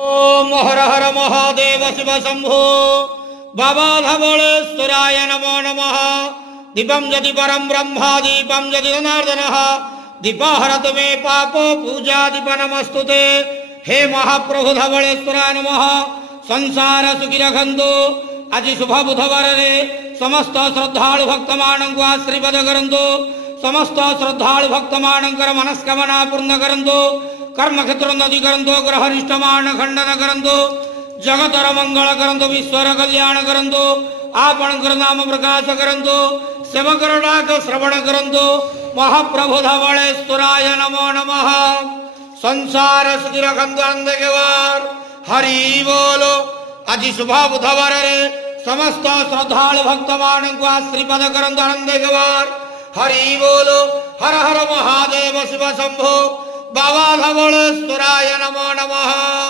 ओम हर हर महादेव शिव शंभो बाबा धवलेश्वराय नमो नमः। दीपम यदि परम ब्रह्मा दीपम यदि जनार्दन दीपहरत मे पापो पूजा दीप नमस्तुते। हे महाप्रभु धवलेश्वराय नमः। संसार सुखी रखंतु। आज शुभ बुधवार रे समस्त श्रद्धालु भक्त मानक आशीर्वाद करंतु। समस्त श्रद्धालु भक्त मानकर मनस्कामना पूर्ण करंतु। कर्म क्षेत्र नदी करंतु। ग्रह निष्ठमान खंडन करंतु। जगतर मंगल करंतु। विश्वर कल्याण करंतु। आपणकर नाम प्रकाश करंतु। सेवकर डाक श्रवण करंतु। महाप्रभु धवलेश्वराय नमो नमः। संसार सुखी रखंतु अंधकेवार हरि बोलो। आज शुभ बुधवार रे समस्त श्रद्धालु भक्त मानक आशीर्वाद करंतु अंधकेवार हरि बोलो। हर हर महादेव शिव शंभो बाबा धवलेश्वराय नमो नमः।